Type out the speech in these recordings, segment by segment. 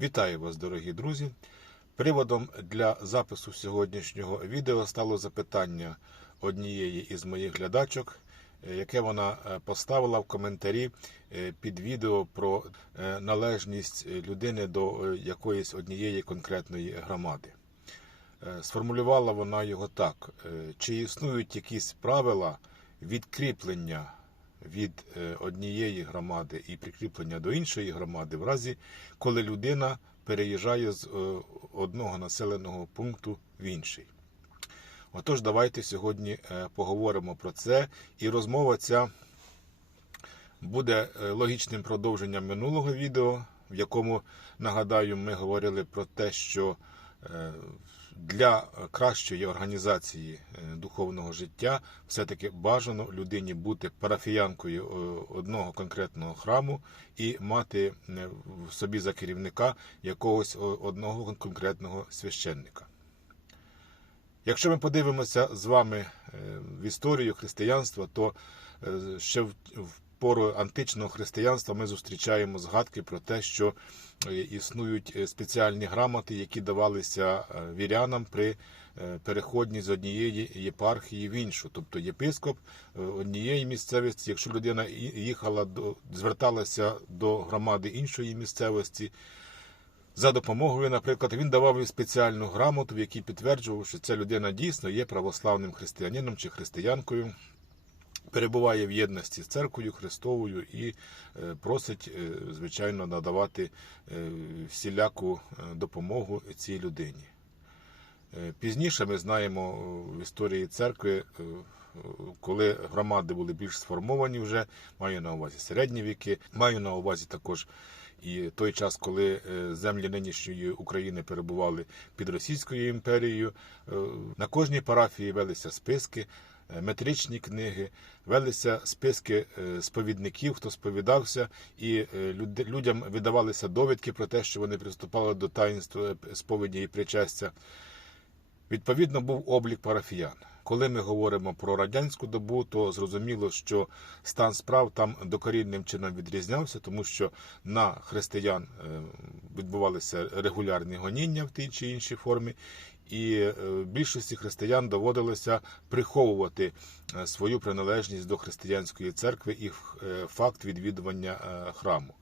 Вітаю вас, дорогі друзі. Приводом для запису сьогоднішнього відео стало запитання однієї із моїх глядачок, е, яке вона е, поставила в коментарі е, під відео про належність людини до якоїсь однієї конкретної громади. Сформулювала вона його так: чи існують якісь правила відкріплення від е, однієї громади і прикріплення до іншої громади, в разі коли людина переїжджає з е, одного населеного пункту в інший. Отож, давайте сьогодні е, поговоримо про це. І розмова ця буде логічним продовженням минулого відео, в якому, нагадаю, ми говорили про те, що для кращої організації е, духовного життя все-таки бажано людині бути парафіянкою е, одного конкретного храму і мати е, в собі за керівника якогось одного конкретного священника. Якщо ми подивимося з вами в історію християнства, то ще в пору античного християнства ми зустрічаємо згадки про те, що е, існують е, спеціальні грамоти, які давалися е, вірянам при переході з однієї єпархії в іншу. Тобто єпископ однієї місцевості, якщо людина їхала до зверталася до громади іншої місцевості, за допомогою, наприклад, він давав їй спеціальну грамоту, в якій підтверджував, що ця людина дійсно є православним християнином чи християнкою, перебуває в єдності з церквою Христовою і е, просить, е, звичайно, надавати е, всіляку допомогу цій людині. Пізніше ми знаємо в історії церкви, коли громади були більш сформовані вже, маю на увазі середні віки, маю на увазі також і той час, коли землі нинішньої України перебували під Російською імперією. На кожній парафії велися списки. Е, Метричні книги, велися списки е, сповідників, хто сповідався, і е, людям видавалися довідки про те, що вони приступали до таїнства сповіді і причастя. Відповідно, був облік парафіян. Коли ми говоримо про радянську добу, то зрозуміло, що стан справ там докорінним чином відрізнявся, тому що на християн е, відбувалися регулярні гоніння в тій чи іншій формі, і е, більшості християн доводилося приховувати е, свою приналежність до християнської церкви і факт відвідування храму.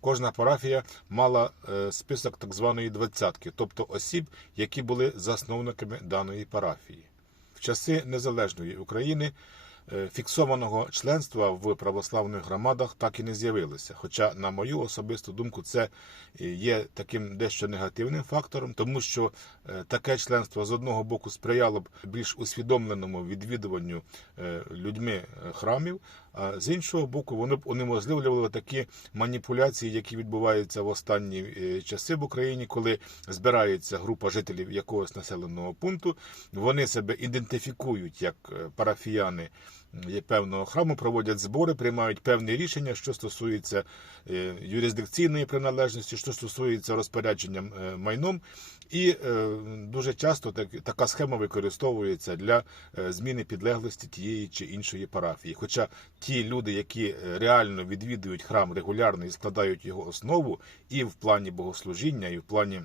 Кожна парафія мала е, список так званої двадцятки, тобто осіб, які були засновниками даної парафії. В часи незалежної України е, фіксованого членства в православних громадах так і не з'явилося. Хоча, на мою особисту думку, це е, є таким дещо негативним фактором, тому що таке членство з одного боку сприяло б більш усвідомленому відвідуванню людьми храмів, з іншого боку, вони б унеможливлювали такі маніпуляції, які відбуваються в останні е, часи в Україні, коли збирається група жителів якогось населеного пункту. Вони себе ідентифікують як е, парафіяни певного храму, проводять збори, приймають певні рішення, що стосується е, юрисдикційної приналежності, що стосується розпорядженням е, майном. І е, дуже часто така схема використовується для зміни підлеглості тієї чи іншої парафії. Хоча ті люди, які реально відвідують храм регулярно і складають його основу, і в плані богослужіння, і в плані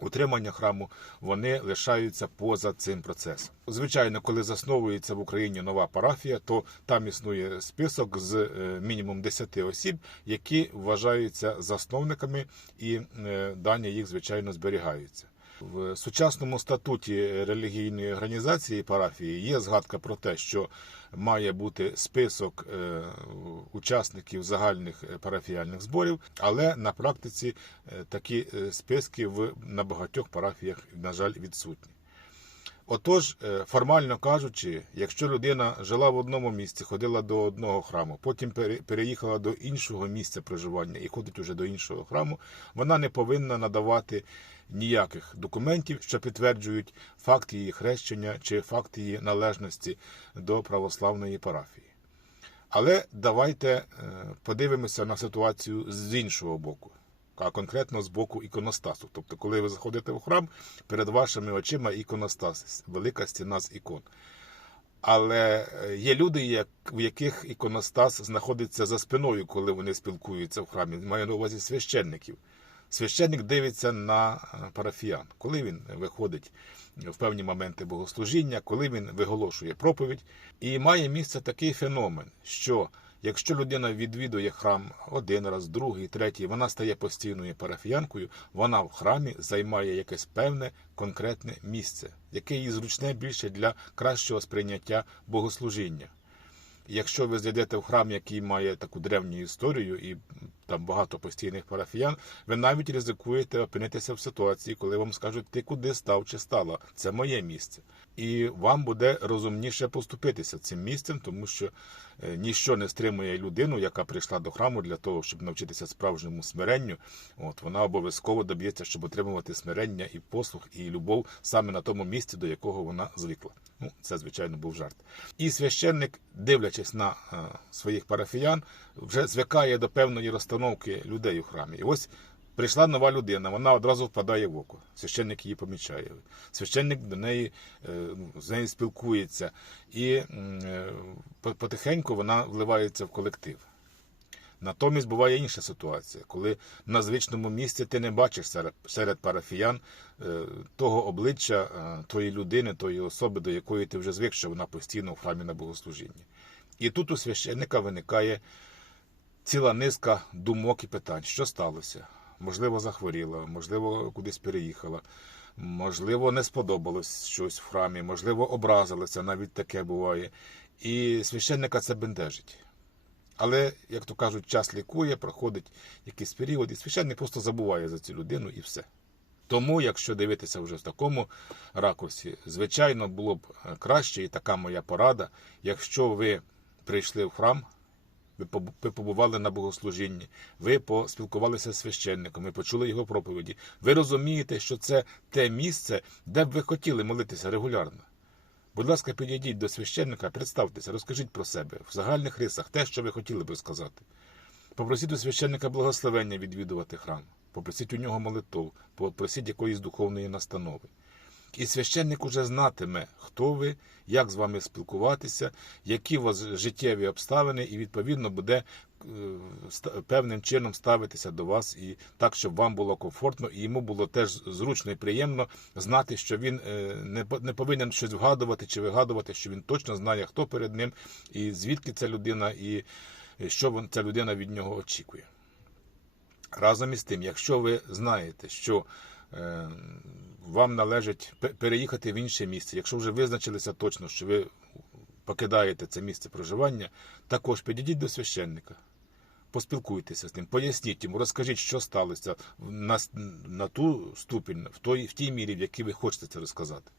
утримання храму, вони лишаються поза цим процесом. Звичайно, коли засновується в Україні нова парафія, то там існує список з е, мінімум 10 осіб, які вважаються засновниками, і е, дані їх звичайно зберігаються. В сучасному статуті релігійної організації парафії є згадка про те, що має бути список е, учасників загальних парафіальних зборів, але на практиці е, такі е, списки в на багатьох парафіях, на жаль, відсутні. Отож, е, формально кажучи, якщо людина жила в одному місці, ходила до одного храму, потім переїхала до іншого місця проживання і ходить уже до іншого храму, вона не повинна надавати ніяких документів, що підтверджують факт її хрещення чи факт її належності до православної парафії. Але давайте е, подивимося на ситуацію з іншого боку, а конкретно з боку іконостасу. Тобто, коли ви заходите в храм, перед вашими очима іконостас, велика стіна з ікон. Але е, є люди, в яких іконостас знаходиться за спиною, коли вони спілкуються в храмі. Маю на увазі священників. Священник дивиться на е, парафіян, коли він виходить в певні моменти богослужіння, коли він виголошує проповідь. І має місце такий феномен, що якщо людина відвідує храм один раз, другий, третій, вона стає постійною парафіянкою, вона в храмі займає якесь певне конкретне місце, яке їй зручне більше для кращого сприйняття богослужіння. Якщо ви зайдете в храм, який має таку древню історію, і там багато постійних парафіян, ви навіть ризикуєте опинитися в ситуації, коли вам скажуть, ти куди став чи стала, це моє місце. І вам буде розумніше поступитися цим місцем, тому що е, ніщо не стримує людину, яка прийшла до храму для того, щоб навчитися справжньому смиренню. От вона обов'язково доб'ється, щоб отримувати смирення і послух, і любов саме на тому місці, до якого вона звикла. Ну, це звичайно був жарт. І священник, дивлячись на е, своїх парафіян, вже звикає до певної розстановки людей у храмі. І ось прийшла нова людина, вона одразу впадає в око. Священник її помічає. Священник до неї е, ну, з нею спілкується, і е, по- потихеньку вона вливається в колектив. Натомість буває інша ситуація, коли на звичному місці ти не бачиш серед, парафіян е, того обличчя тої людини, тої особи, до якої ти вже звик, що вона постійно в храмі на богослужінні. І тут у священника виникає ціла низка думок і питань, що сталося. Можливо, захворіла, можливо, кудись переїхала, можливо, не сподобалось щось в храмі, можливо, образилася, навіть таке буває. І священника це бентежить. Але, як то кажуть, час лікує, проходить якийсь період, і священник просто забуває за цю людину і все. Тому, якщо дивитися вже в такому ракурсі, звичайно, було б е, краще, і така моя порада, якщо ви прийшли в храм, ви побували на богослужінні, ви поспілкувалися з священником, ви почули його проповіді. Ви розумієте, що це те місце, де б ви хотіли молитися регулярно. Будь ласка, підійдіть до священника, представтеся, розкажіть про себе в загальних рисах те, що ви хотіли би сказати. Попросіть у священника благословення відвідувати храм, попросіть у нього молитов, попросіть якоїсь духовної настанови. І священник уже знатиме, хто ви, як з вами спілкуватися, які у вас життєві обставини, і відповідно буде е, певним чином ставитися до вас і так, щоб вам було комфортно, і йому було теж зручно і приємно знати, що він е, не повинен щось вгадувати чи вигадувати, що він точно знає, хто перед ним, і звідки ця людина, і е, що ця людина від нього очікує. Разом із тим, якщо ви знаєте, що вам належить переїхати в інше місце, якщо вже визначилися точно, що ви покидаєте це місце проживання, також підійдіть до священника, поспілкуйтеся з ним, поясніть йому, розкажіть, що сталося на, на ту ступінь, в, той, в тій мірі, в якій ви хочете це розказати.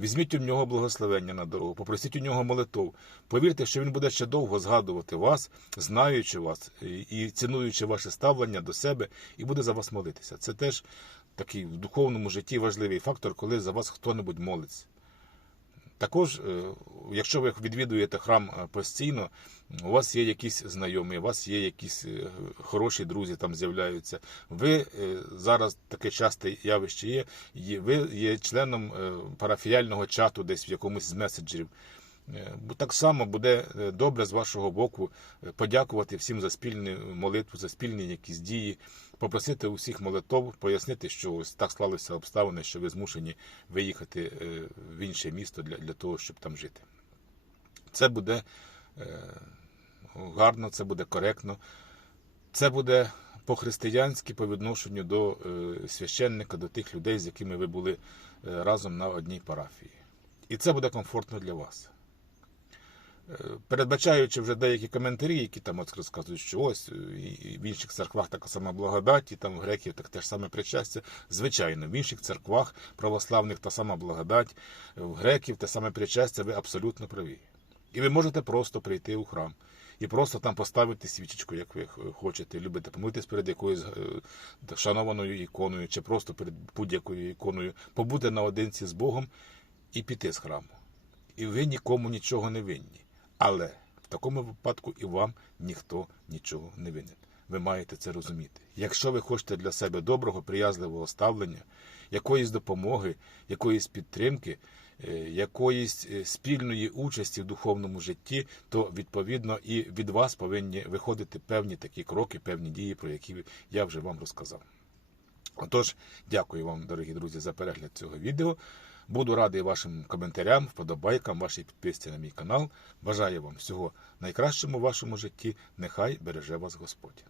Візьміть у нього благословення на дорогу, попросіть у нього молитов. Повірте, що він буде ще довго згадувати вас, знаючи вас і цінуючи ваше ставлення до себе, і буде за вас молитися. Це теж такий в духовному житті важливий фактор, коли за вас хто-небудь молиться. Також, е, якщо ви відвідуєте храм е, постійно, у вас є якісь знайомі, у вас є якісь е, хороші друзі там з'являються. Ви зараз таке часте явище є. Ви є членом парафіяльного чату десь в якомусь з меседжерів. Е, Так само буде е, добре з вашого боку е, подякувати всім за спільну молитву, за спільні якісь дії, попросити усіх молитов, пояснити, що ось так склалися обставини, що ви змушені виїхати в інше місто для, для того, щоб там жити. Це буде гарно, це буде коректно, це буде по-християнськи по відношенню до священника, до тих людей, з якими ви були разом на одній парафії. І це буде комфортно для вас. Передбачаючи вже деякі коментарі, які там от розказують, що ось е, і в інших церквах така сама благодать, і там в греків так те ж саме причастя. Звичайно, в інших церквах православних та сама благодать, в греків те саме причастя, ви абсолютно праві. І ви можете просто прийти у храм і просто там поставити свічечку, як ви хочете, любите, помитись перед якоюсь е, шанованою іконою, чи просто перед будь-якою іконою, побути наодинці з Богом і піти з храму. І ви нікому нічого не винні. Але в такому випадку і вам ніхто нічого не винен. Ви маєте це розуміти. Якщо ви хочете для себе доброго, приязливого ставлення, якоїсь допомоги, якоїсь підтримки, е, якоїсь е, спільної участі в духовному житті, то відповідно і від вас повинні виходити певні такі кроки, певні дії, про які я вже вам розказав. Отож, дякую вам, дорогі друзі, за перегляд цього відео. Буду радий вашим коментарям, вподобайкам, вашій підписці на мій канал. Бажаю вам всього найкращого в вашому житті. Нехай береже вас Господь.